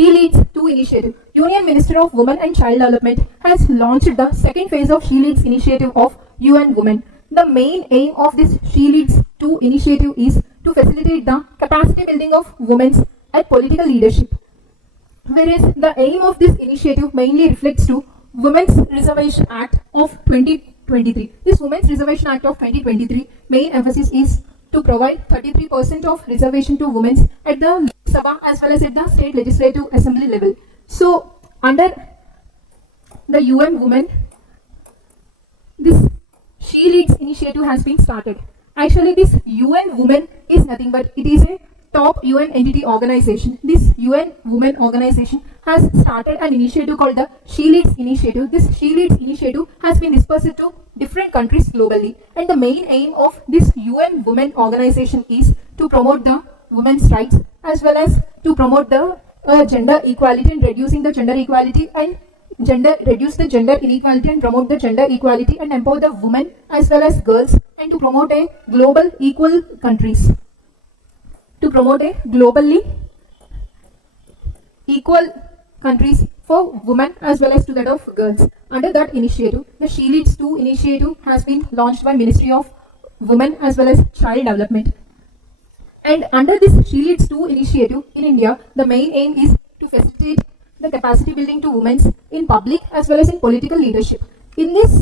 She Leads 2 initiative. Union Minister of Women and Child Development has launched the second phase of She Leads initiative of UN Women. The main aim of this She Leads 2 initiative is to facilitate the capacity building of women at political leadership. Whereas the aim of this initiative mainly reflects to Women's Reservation Act of 2023. This Women's Reservation Act of 2023 main emphasis is to provide 33% of reservation to women at the Lok Sabha as well as at the State Legislative Assembly level. So, under the UN Women, this She Leads initiative has been started. Actually, this UN Women is nothing but it is a top UN entity organization. This UN Women organization has started an initiative called the She Leads initiative. This She Leads initiative has been dispersed to different countries globally, and the main aim of this UN Women organization is to promote the women's rights as well as to promote the gender equality and reducing the gender equality and reduce the gender inequality and promote the gender equality and empower the women as well as girls, and to promote a global equal countries. To promote a globally equal countries for women as well as to that of girls. Under that initiative, the She Leads 2 initiative has been launched by Ministry of Women as well as Child Development. And under this She Leads 2 initiative in India, the main aim is to facilitate the capacity building to women in public as well as in political leadership.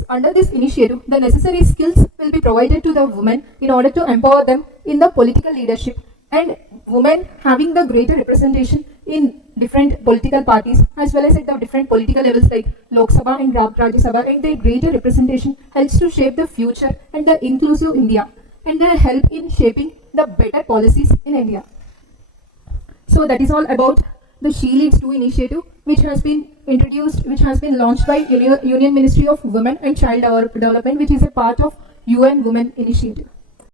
Under this initiative, the necessary skills will be provided to the women in order to empower them in the political leadership, and women having the greater representation in different political parties as well as at the different political levels like Lok Sabha and Rajya Sabha, and their greater representation helps to shape the future and the inclusive India, and they help in shaping the better policies in India. So that is all about the She Leads 2 initiative, which has been launched by Union Ministry of Women and Child Development, which is a part of UN Women initiative.